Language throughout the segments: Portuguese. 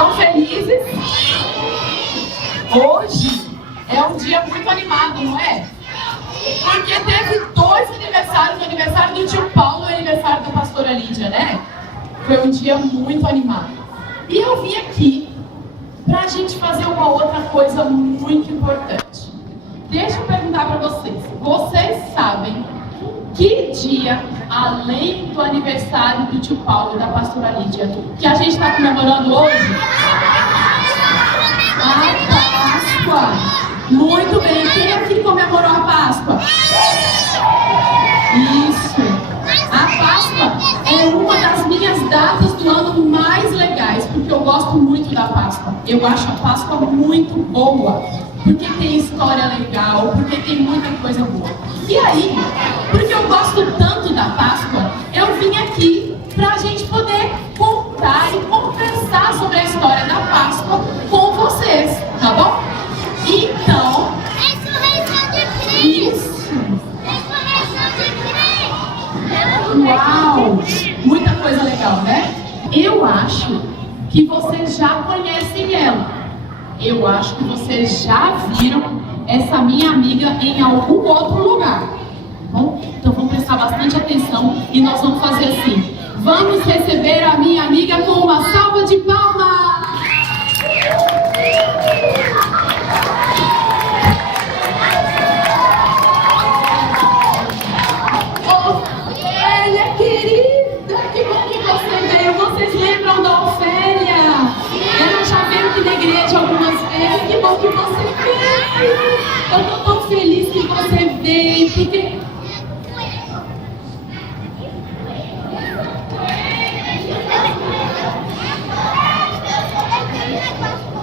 Estão felizes? Hoje é um dia muito animado, não é? Porque teve dois aniversários, o aniversário do tio Paulo e o aniversário da pastora Lídia, né? Foi um dia muito animado. E eu vim aqui para a gente fazer uma outra coisa muito importante. Deixa eu perguntar para vocês. Vocês sabem que dia, além do aniversário do tio Paulo e da pastora Lídia, que a gente está comemorando hoje? A Páscoa. Muito bem. Quem aqui comemorou a Páscoa? Isso. A Páscoa é uma das minhas datas do ano mais legais, porque eu gosto muito da Páscoa. Eu acho a Páscoa muito boa, porque tem história legal, porque tem muita coisa boa. E aí, porque eu gosto tanto da Páscoa, eu vim aqui para a gente poder contar e conversar sobre a história da Páscoa com vocês, tá bom? Então, isso. Uau! Muita coisa legal, né? Eu acho que vocês já conhecem ela. Eu acho que vocês já viram essa minha amiga em algum outro lugar. Bom, então vamos prestar bastante atenção e nós vamos fazer assim. Vamos receber a minha amiga com uma salva de palmas! Ofélia, querida, que bom que você veio. Vocês lembram da Ofélia? Ela já veio aqui na igreja algumas vezes. Que bom que você veio. Eu estou tão feliz que você veio, porque...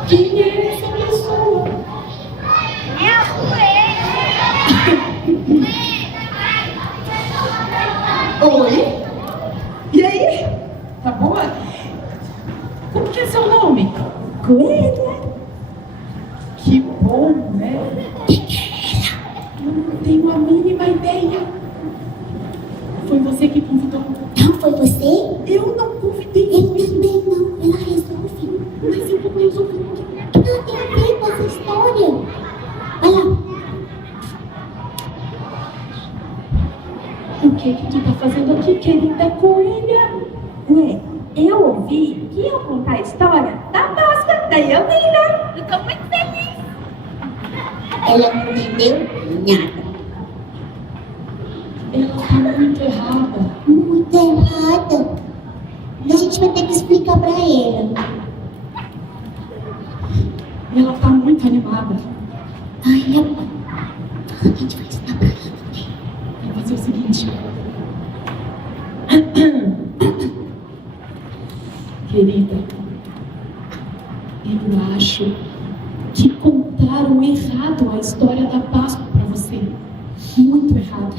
Quem é essa pessoa? Oi? E aí? Tá boa? Como que é seu nome? Coelha. Que bom, né? Eu não tenho a mínima ideia. Foi você que convidou? Não, foi você? Eu não convidei. Eu também não. Ela resolve. Mas eu vou resolver. O que ela tem a ver com essa história? Vai lá. O que tu tá fazendo aqui, querida coelha? Ué, eu ouvi que iam contar a história da Páscoa, daí eu vim, né? Eu tô muito feliz. Ela não entendeu nada. Ela tá muito errada. Muito errada. E a gente vai ter que explicar pra ela. Ela tá muito animada. Ai, a gente vai ensinar pra ela também. Vai fazer o seguinte. Querida, eu acho que contaram errado a história da Páscoa pra você. Muito errado.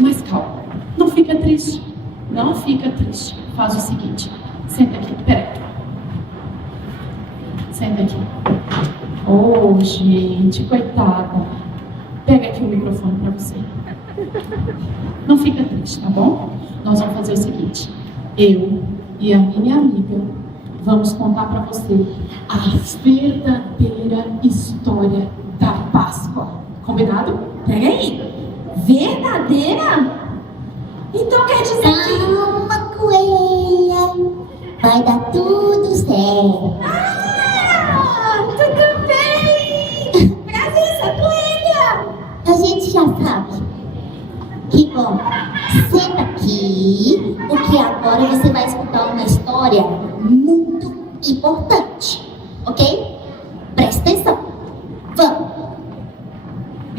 Mas calma, não fica triste. Não fica triste. Faz o seguinte. Senta aqui, peraí. Senta aqui. Oh, gente, coitada. Pega aqui o microfone pra você. Não fica triste, tá bom? Nós vamos fazer o seguinte. Eu e a minha amiga vamos contar pra você a verdadeira história da Páscoa. Combinado? Pega aí. Verdadeira? Então quer dizer que... Calma, coelha. Vai dar tudo certo. Ah, tudo bem. Prazer, coelha. A gente já sabe. Que bom. Senta aqui, porque agora você vai escutar uma história muito importante. Ok? Presta atenção. Vamos.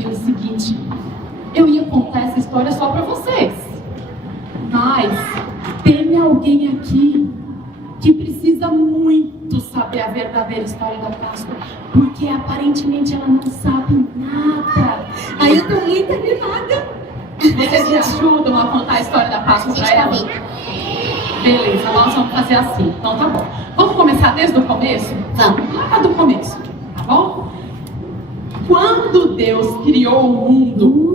É o seguinte, eu ia contar essa história só pra vocês. Mas tem alguém aqui que precisa muito saber a verdadeira história da Páscoa, porque aparentemente ela não sabe nada. Aí eu tô muito animada. Vocês me ajudam a contar a história da Páscoa pra ela? Beleza, nós vamos fazer assim. Então tá bom. Vamos começar desde o começo? Vamos. Lá do começo, tá bom? Quando Deus criou o mundo...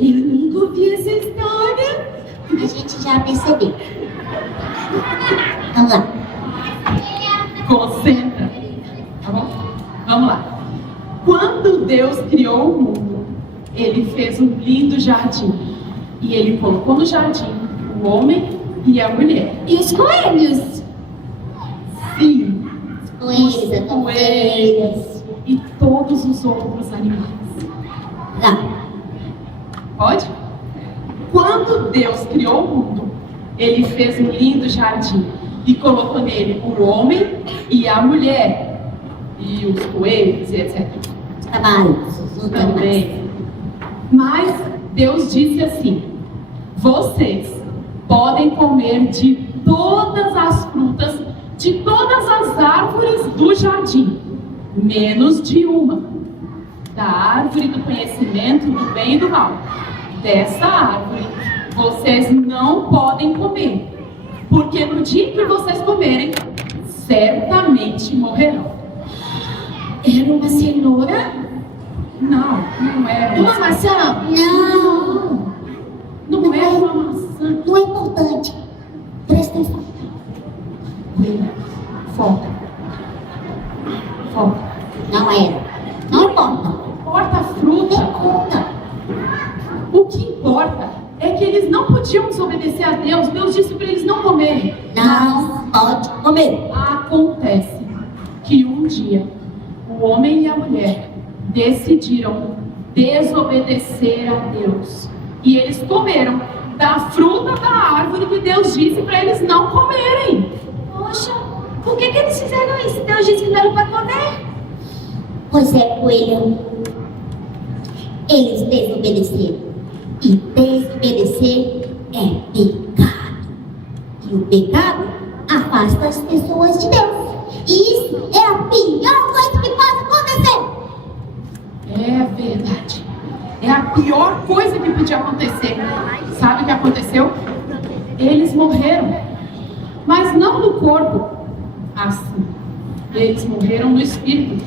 Eu nunca ouvi essa história. A gente já percebeu. Vamos lá. Concentra. Tá bom? Vamos lá. Quando Deus criou o mundo, Ele fez um lindo jardim. E Ele colocou no jardim o homem e a mulher. E os coelhos? Sim, Coelhos, coelhos. e todos os outros animais. Lá. Pode? Quando Deus criou o mundo, Ele fez um lindo jardim e colocou nele o homem e a mulher, e os coelhos e etc. Os cavalos, os outros animais. Também. Mas Deus disse assim: vocês podem comer de todas as frutas, de todas as árvores do jardim, menos de uma, da árvore do conhecimento do bem e do mal. Dessa árvore vocês não podem comer, porque no dia que vocês comerem, certamente morrerão. Era uma cenoura? Não, não é Uma maçã? Não, Não é uma maçã. não é importante. Presta atenção. Foca. Foca. Não era. Não importa. Importa a Tem fruta. conta. O que importa é que eles não podiam desobedecer a Deus. Deus disse para eles não comerem. Não pode comer. Acontece que um dia o homem e a mulher decidiram desobedecer a Deus. E eles comeram da fruta da árvore que Deus disse para eles não comerem. Poxa, por que eles fizeram isso? Deus disse que não era para comer. Pois é, coelho. Eles desobedeceram. E desobedecer é pecado. E o pecado afasta as pessoas de Deus. E isso é a pior coisa que pode acontecer. É verdade. É a pior coisa que podia acontecer. Sabe o que aconteceu? Eles morreram. Mas não no corpo. Assim. Eles morreram no espírito.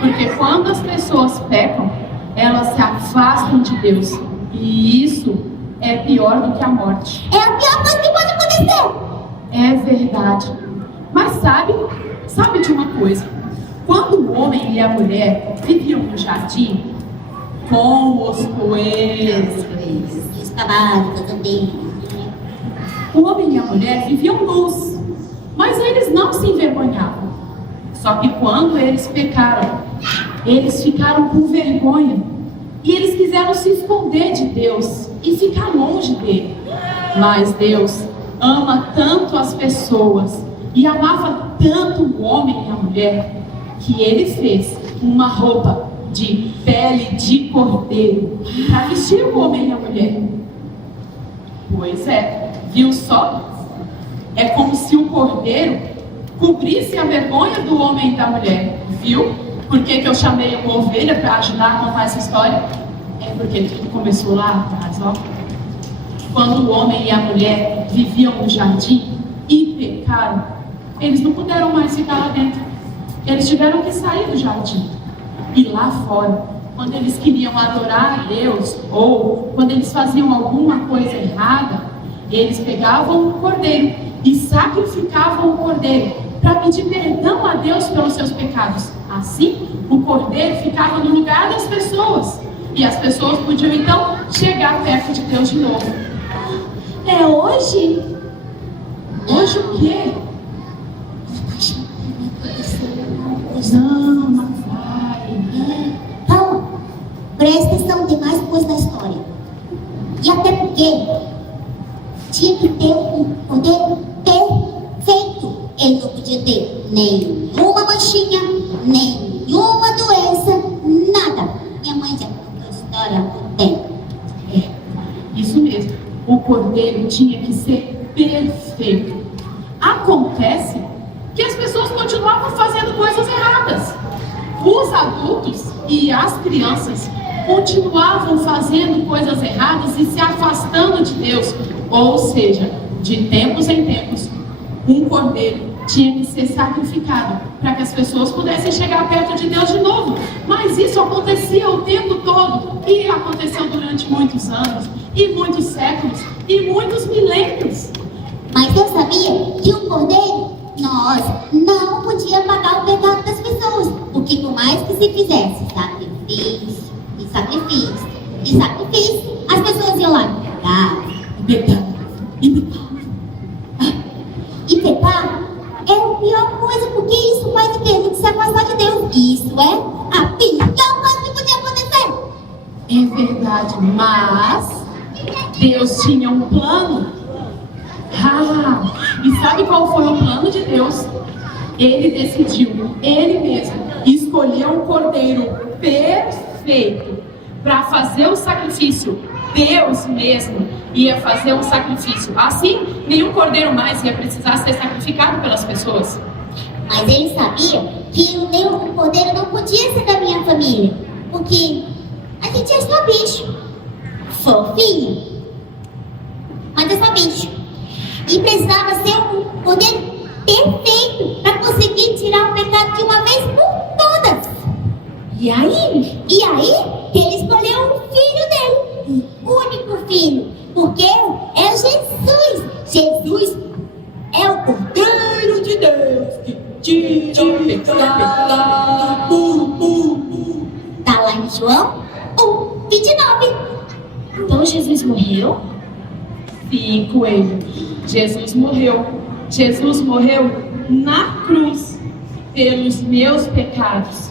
Porque quando as pessoas pecam, elas se afastam de Deus. E isso é pior do que a morte. É a pior coisa que pode acontecer. É verdade. Mas sabe de uma coisa? Quando o homem e a mulher viviam no jardim, com os coelhos, E os cavalos também. o homem e a mulher viviam nus, mas eles não se envergonhavam. Só que quando eles pecaram, eles ficaram com vergonha e eles quiseram se esconder de Deus e ficar longe dele. Mas Deus ama tanto as pessoas e amava tanto o homem e a mulher que ele fez uma roupa de pele de cordeiro para vestir o homem e a mulher. Pois é, viu só? É como se o cordeiro cobrisse a vergonha do homem e da mulher, viu? Por que eu chamei uma ovelha para ajudar a contar essa história? É porque tudo começou lá atrás, ó. Quando o homem e a mulher viviam no jardim e pecaram, eles não puderam mais ficar lá dentro. Eles tiveram que sair do jardim. E lá fora, quando eles queriam adorar a Deus, ou quando eles faziam alguma coisa errada, eles pegavam o cordeiro e sacrificavam o cordeiro para pedir perdão a Deus pelos seus pecados. Assim, o cordeiro ficava no lugar das pessoas. E as pessoas podiam então chegar perto de Deus de novo. É hoje? Hoje o quê? Não, não vai. Calma. Presta atenção, tem mais coisa na história. E até porque tinha que ter um cordeiro perfeito. Ele não podia ter nenhuma manchinha, nenhuma doença, nada. Minha mãe já contou a história há muito tempo. Isso mesmo, o cordeiro tinha que ser perfeito. Acontece que as pessoas continuavam fazendo coisas erradas. Os adultos e as crianças continuavam fazendo coisas erradas e se afastando de Deus. Ou seja, de tempos em tempos, um cordeiro tinha que ser sacrificado para que as pessoas pudessem chegar perto de Deus de novo. Mas isso acontecia o tempo todo e aconteceu durante muitos anos e muitos séculos e muitos milênios. Mas eu sabia que um cordeiro, nós não podia pagar o pecado das pessoas. Porque por mais que se fizesse sacrifício, e sacrifício, e sacrifício, as pessoas iam lá e pecar, e pecar, e pecar. E pecar é a pior coisa, porque isso faz o quê? A gente se afastar de Deus. Isso é a pior coisa que podia acontecer. É verdade, mas Deus tinha um plano. E sabe qual foi o plano de Deus? Ele decidiu, ele mesmo, escolheu um cordeiro perfeito para fazer o sacrifício. Deus mesmo ia fazer um sacrifício. Assim, nenhum cordeiro mais ia precisar ser sacrificado pelas pessoas. Mas ele sabia que o cordeiro não podia ser da minha família, porque a gente é só bicho, fofinho, mas é só bicho. E precisava ser um cordeiro perfeito para conseguir tirar o pecado de uma vez por todas. E aí ele escolheu o filho dele, o único filho, porque é Jesus. Jesus é o Cordeiro de Deus que tira o pecado. Tá lá em João 1:29. Então Jesus morreu? Sim, coelho. Jesus morreu. Jesus morreu na cruz pelos meus pecados.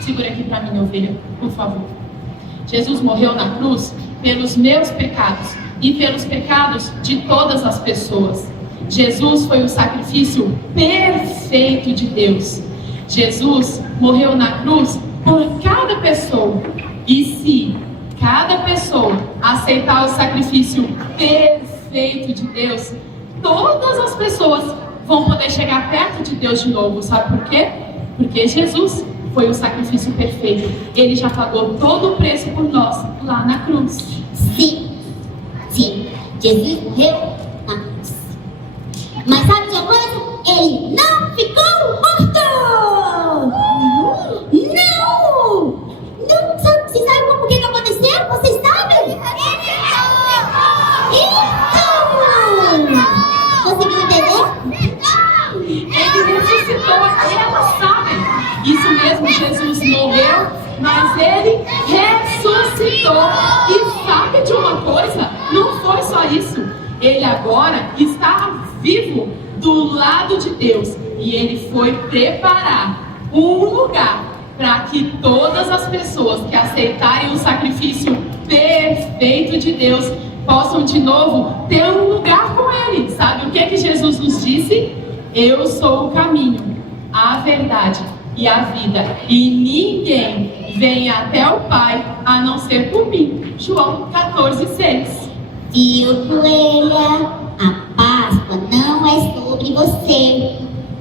Segura aqui para mim, ovelha, por favor. Jesus morreu na cruz pelos meus pecados e pelos pecados de todas as pessoas. Jesus foi o sacrifício perfeito de Deus. Jesus morreu na cruz por cada pessoa. E se cada pessoa aceitar o sacrifício perfeito de Deus, todas as pessoas vão poder chegar perto de Deus de novo. Sabe por quê? Porque Jesus foi o sacrifício perfeito. Ele já pagou todo o preço por nós lá na cruz. Sim, Jesus morreu na cruz. Mas sabe de uma coisa? Ele não ficou morto! Não! Vocês sabem por que aconteceu? Vocês sabem? Conseguiu entender? Ele ressuscitou, elas sabem. Isso mesmo, Jesus morreu, mas ele ressuscitou. E sabe de uma coisa? Não foi só isso. Ele agora está vivo do lado de Deus. E ele foi preparar um lugar para que todas as pessoas que aceitarem o sacrifício perfeito de Deus possam de novo ter um lugar com ele. Sabe o que Jesus nos disse? Eu sou o caminho, a verdade e a vida, e ninguém vem até o Pai a não ser por mim. João 14:6. Viu, coelha? A Páscoa não é sobre você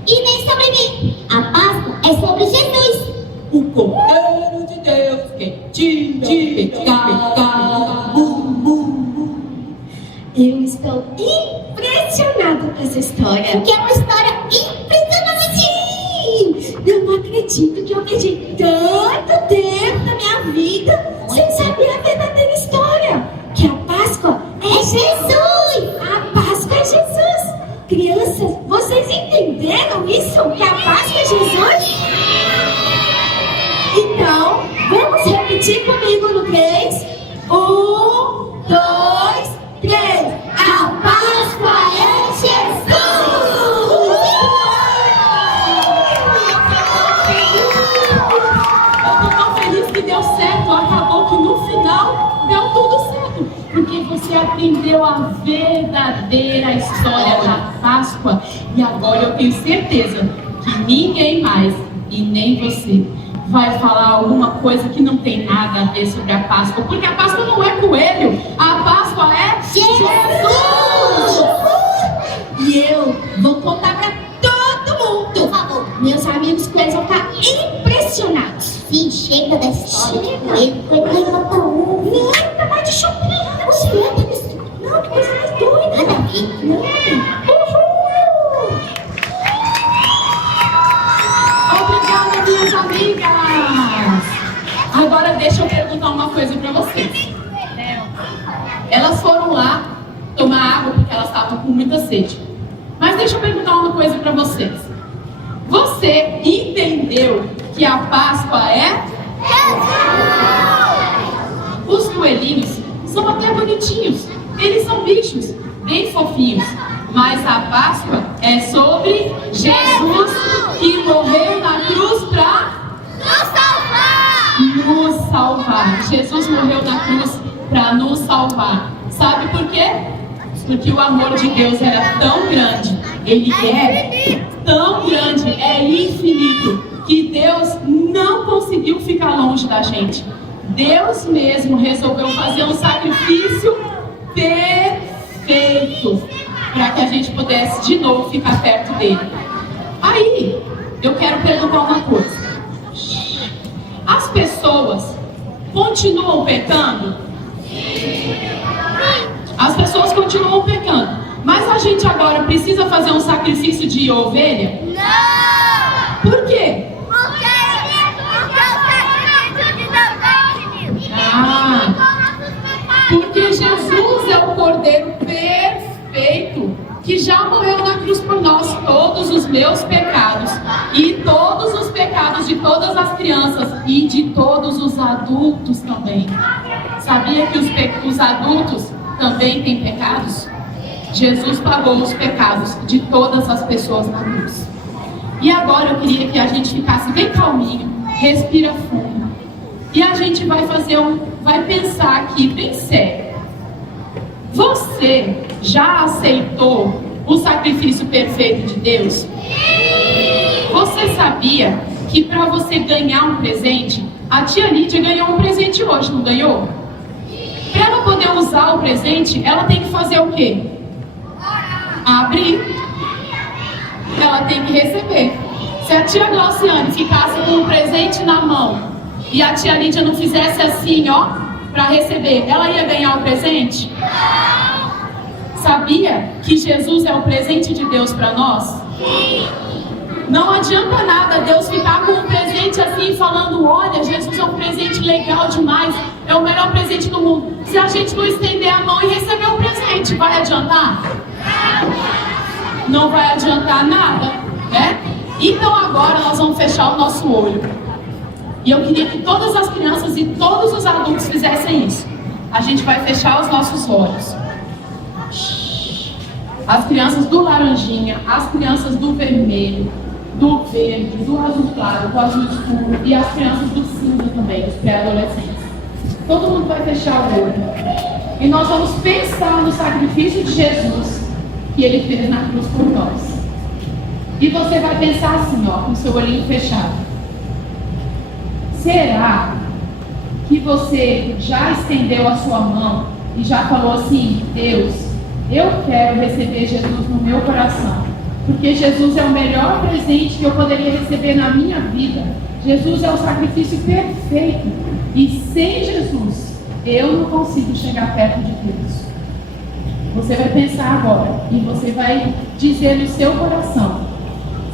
e nem sobre mim. A Páscoa é sobre Jesus, o Cordeiro de Deus que tira o pecado. Eu estou impressionada com essa história. Porque é uma história impressionante. Não acredito que eu perdi tanto tempo da minha vida sem saber a verdadeira história. Que a Páscoa é Jesus. A Páscoa é Jesus. Crianças, vocês entenderam isso? Que a Páscoa é Jesus? Então, vamos repetir comigo no 3. 1, 2, 3. A Páscoa é Jesus. Eu tô tão feliz que deu certo. Acabou que no final deu tudo certo. Porque você aprendeu a verdadeira história da Páscoa. E agora eu tenho certeza que ninguém mais, e nem você, vai falar alguma coisa que não tem nada a ver sobre a Páscoa. Porque a Páscoa não é coelho. A Páscoa é Jesus. E eu vou contar pra todo mundo. Por favor. Meus amigos coelhos vão ficar impressionados. Sim, chega dessa história. Chega. Coelho mata um. Não, tá mais de choque. Não, que coisa mais doida. Nada a ver. Não. Obrigada, minhas amigas. Agora deixa eu perguntar uma coisa pra vocês. Elas foram lá tomar água porque elas estavam com muita sede. deixa eu perguntar uma coisa para vocês. Você entendeu que a Páscoa é? Os coelhinhos são até bonitinhos. Eles são bichos, bem fofinhos. Mas a Páscoa é sobre Jesus que morreu na cruz para nos salvar. Jesus morreu na cruz para nos salvar. Sabe por quê? Porque o amor de Deus era tão grande. Ele é tão grande, é infinito, que Deus não conseguiu ficar longe da gente. Deus mesmo resolveu fazer um sacrifício perfeito para que a gente pudesse de novo ficar perto dele. Aí, eu quero perguntar uma coisa. As pessoas continuam pecando? As pessoas continuam pecando. Mas a gente agora precisa fazer um sacrifício de ovelha? Não! Por quê? Porque o sacrifício de Deus é infinito. Porque Jesus é o Cordeiro perfeito que já morreu na cruz por nós. Todos os meus pecados e todos os pecados de todas as crianças e de todos os adultos também. Sabia que os adultos também têm pecados? Jesus pagou os pecados de todas as pessoas na cruz. E agora eu queria que a gente ficasse bem calminho, respira fundo. E a gente vai vai pensar aqui bem sério. Você já aceitou o sacrifício perfeito de Deus? Você sabia que para você ganhar um presente, a tia Lídia ganhou um presente hoje, não ganhou? Para ela poder usar o presente, ela tem que fazer o quê? Abrir. Ela tem que receber. Se a tia Glauciane ficasse com um presente na mão e a tia Lídia não fizesse assim, ó, para receber, ela ia ganhar o presente? Sabia que Jesus é o presente de Deus para nós? Não adianta nada Deus ficar com um presente assim, falando: olha, Jesus é um presente legal demais, é o melhor presente do mundo. Se a gente não estender a mão e receber o presente, vai adiantar? Não vai adiantar nada, né? Então agora nós vamos fechar o nosso olho. E eu queria que todas as crianças e todos os adultos fizessem isso. A gente vai fechar os nossos olhos. As crianças do laranjinha, as crianças do vermelho, do verde, do azul claro, do azul escuro e as crianças do cinza também, os pré-adolescentes. Todo mundo vai fechar o olho. E nós vamos pensar no sacrifício de Jesus que ele fez na cruz por nós. E você vai pensar assim, ó, com o seu olhinho fechado. Será que você já estendeu a sua mão e já falou assim: Deus, eu quero receber Jesus no meu coração, porque Jesus é o melhor presente que eu poderia receber na minha vida. Jesus é o sacrifício perfeito, e sem Jesus eu não consigo chegar perto de Deus. Você vai pensar agora e você vai dizer no seu coração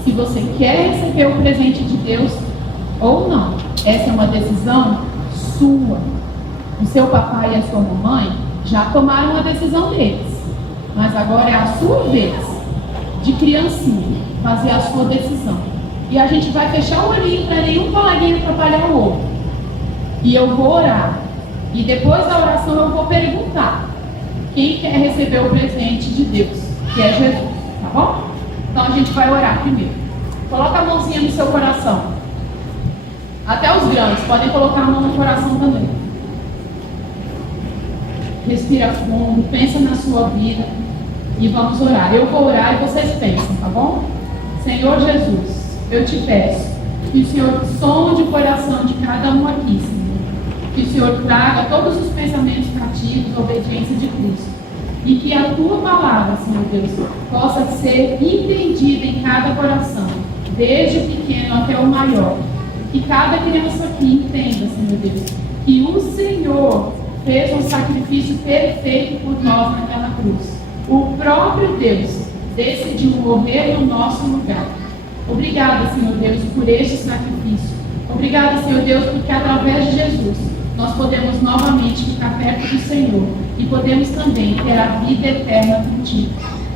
se você quer receber o presente de Deus ou não. Essa é uma decisão sua. O seu papai e a sua mamãe já tomaram a decisão deles, mas agora é a sua vez, de criancinha, fazer a sua decisão. E a gente vai fechar o olhinho para nenhum coleguinha atrapalhar o outro. E eu vou orar. E depois da oração eu vou perguntar quem quer receber o presente de Deus, que é Jesus, tá bom? Então a gente vai orar primeiro. Coloca a mãozinha no seu coração. Até os grandes podem colocar a mão no coração também. Respira fundo, pensa na sua vida e vamos orar. Eu vou orar e vocês pensam, tá bom? Senhor Jesus, eu te peço que o Senhor sonde o coração de cada um aqui, Senhor. Que o Senhor traga todos os pensamentos cativos, obediência de Cristo. E que a tua palavra, Senhor Deus, possa ser entendida em cada coração, desde o pequeno até o maior. Que cada criança aqui entenda, Senhor Deus, que o Senhor fez um sacrifício perfeito por nós naquela cruz. O próprio Deus decidiu morrer no nosso lugar. Obrigada, Senhor Deus, por este sacrifício. Obrigada, Senhor Deus, porque através de Jesus nós podemos novamente ficar perto do Senhor e podemos também ter a vida eterna contigo.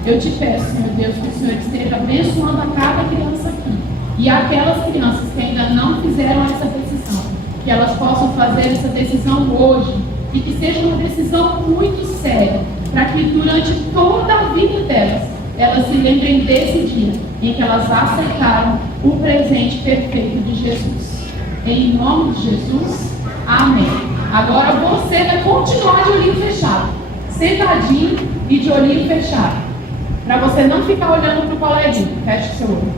Eu te peço, Senhor Deus, que o Senhor esteja abençoando a cada criança aqui. E aquelas crianças que ainda não fizeram essa decisão, que elas possam fazer essa decisão hoje e que seja uma decisão muito séria, para que durante toda a vida delas, elas se lembrem desse dia em que elas aceitaram o presente perfeito de Jesus. Em nome de Jesus, amém. Agora você vai continuar de olhinho fechado, sentadinho e de olhinho fechado, para você não ficar olhando para o coleguinha. Feche o seu olho.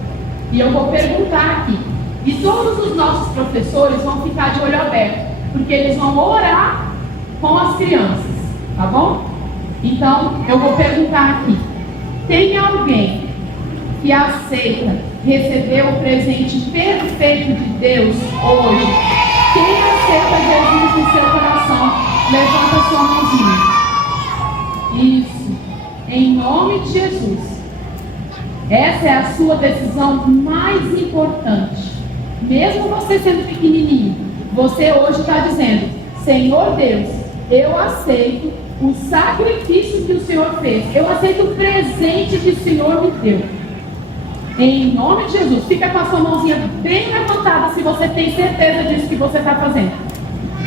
E eu vou perguntar aqui. E todos os nossos professores vão ficar de olho aberto, porque eles vão orar com as crianças, tá bom? Então, eu vou perguntar aqui. Tem alguém que aceita receber o presente perfeito de Deus hoje? Quem aceita Jesus no seu coração? Levanta sua mãozinha. Isso. Em nome de Jesus. Essa é a sua decisão mais importante. Mesmo você sendo pequenininho, você hoje está dizendo: Senhor Deus, eu aceito o sacrifício que o Senhor fez. Eu aceito o presente que o Senhor me deu. Em nome de Jesus. Fica com a sua mãozinha bem levantada se você tem certeza disso que você está fazendo.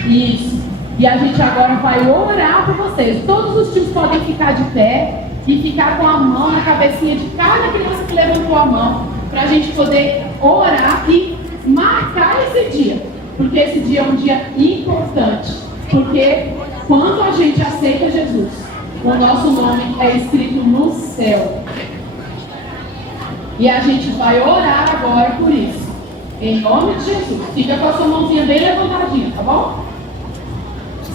Isso. E a gente agora vai orar por vocês. Todos os tios podem ficar de pé e ficar com a mão na cabecinha de cada criança que levantou a mão, para a gente poder orar e marcar esse dia. Porque esse dia é um dia importante. Porque quando a gente aceita Jesus, o nosso nome é escrito no céu. E a gente vai orar agora por isso. Em nome de Jesus. Fica com a sua mãozinha bem levantadinha, tá bom?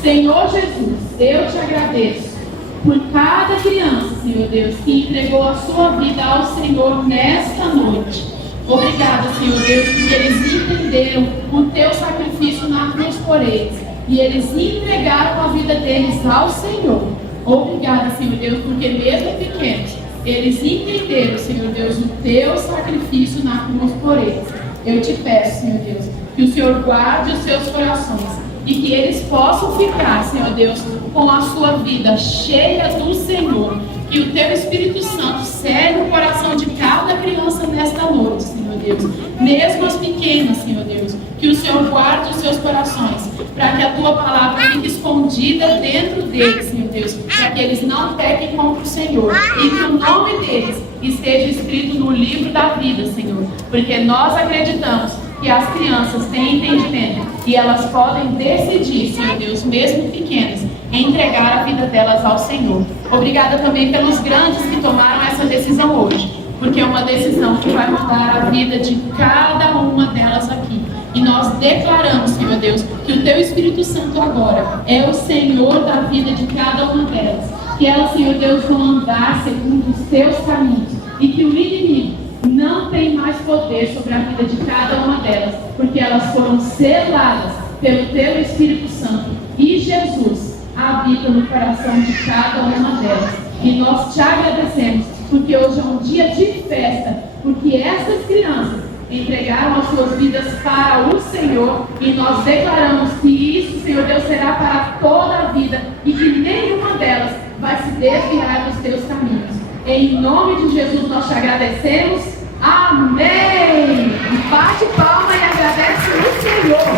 Senhor Jesus, eu te agradeço por cada criança, Senhor Deus, que entregou a sua vida ao Senhor nesta noite. Obrigada, Senhor Deus, porque eles entenderam o teu sacrifício na cruz por eles. E eles entregaram a vida deles ao Senhor. Obrigada, Senhor Deus, porque mesmo pequenos, eles entenderam, Senhor Deus, o teu sacrifício na cruz por eles. Eu te peço, Senhor Deus, que o Senhor guarde os seus corações e que eles possam ficar, Senhor Deus, com a sua vida cheia do Senhor. Que o teu Espírito Santo cele o coração de cada criança nesta noite, Senhor Deus. Mesmo as pequenas, Senhor Deus. Que o Senhor guarde os seus corações, para que a tua palavra fique escondida dentro deles, Senhor Deus. Para que eles não pequem contra o Senhor. E que o nome deles esteja escrito no livro da vida, Senhor. Porque nós acreditamos que as crianças têm entendimento e elas podem decidir, Senhor Deus, mesmo pequenas, entregar a vida delas ao Senhor. Obrigada também pelos grandes que tomaram essa decisão hoje, porque é uma decisão que vai mudar a vida de cada uma delas aqui. E nós declaramos, Senhor Deus, que o teu Espírito Santo agora é o Senhor da vida de cada uma delas. Que elas, Senhor Deus, vão andar segundo os teus caminhos e que o inimigo não tem mais poder sobre a vida de cada uma delas, porque elas foram seladas pelo teu Espírito Santo e Jesus habita no coração de cada uma delas. E nós te agradecemos, porque hoje é um dia de festa, porque essas crianças entregaram as suas vidas para o Senhor e nós declaramos que isso, Senhor Deus, será para toda a vida e que nenhuma delas vai se desviar dos teus caminhos. Em nome de Jesus nós te agradecemos. Amém! Bate palma e agradece o Senhor.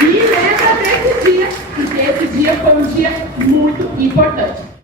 E lembra desse dia, porque esse dia foi um dia muito importante.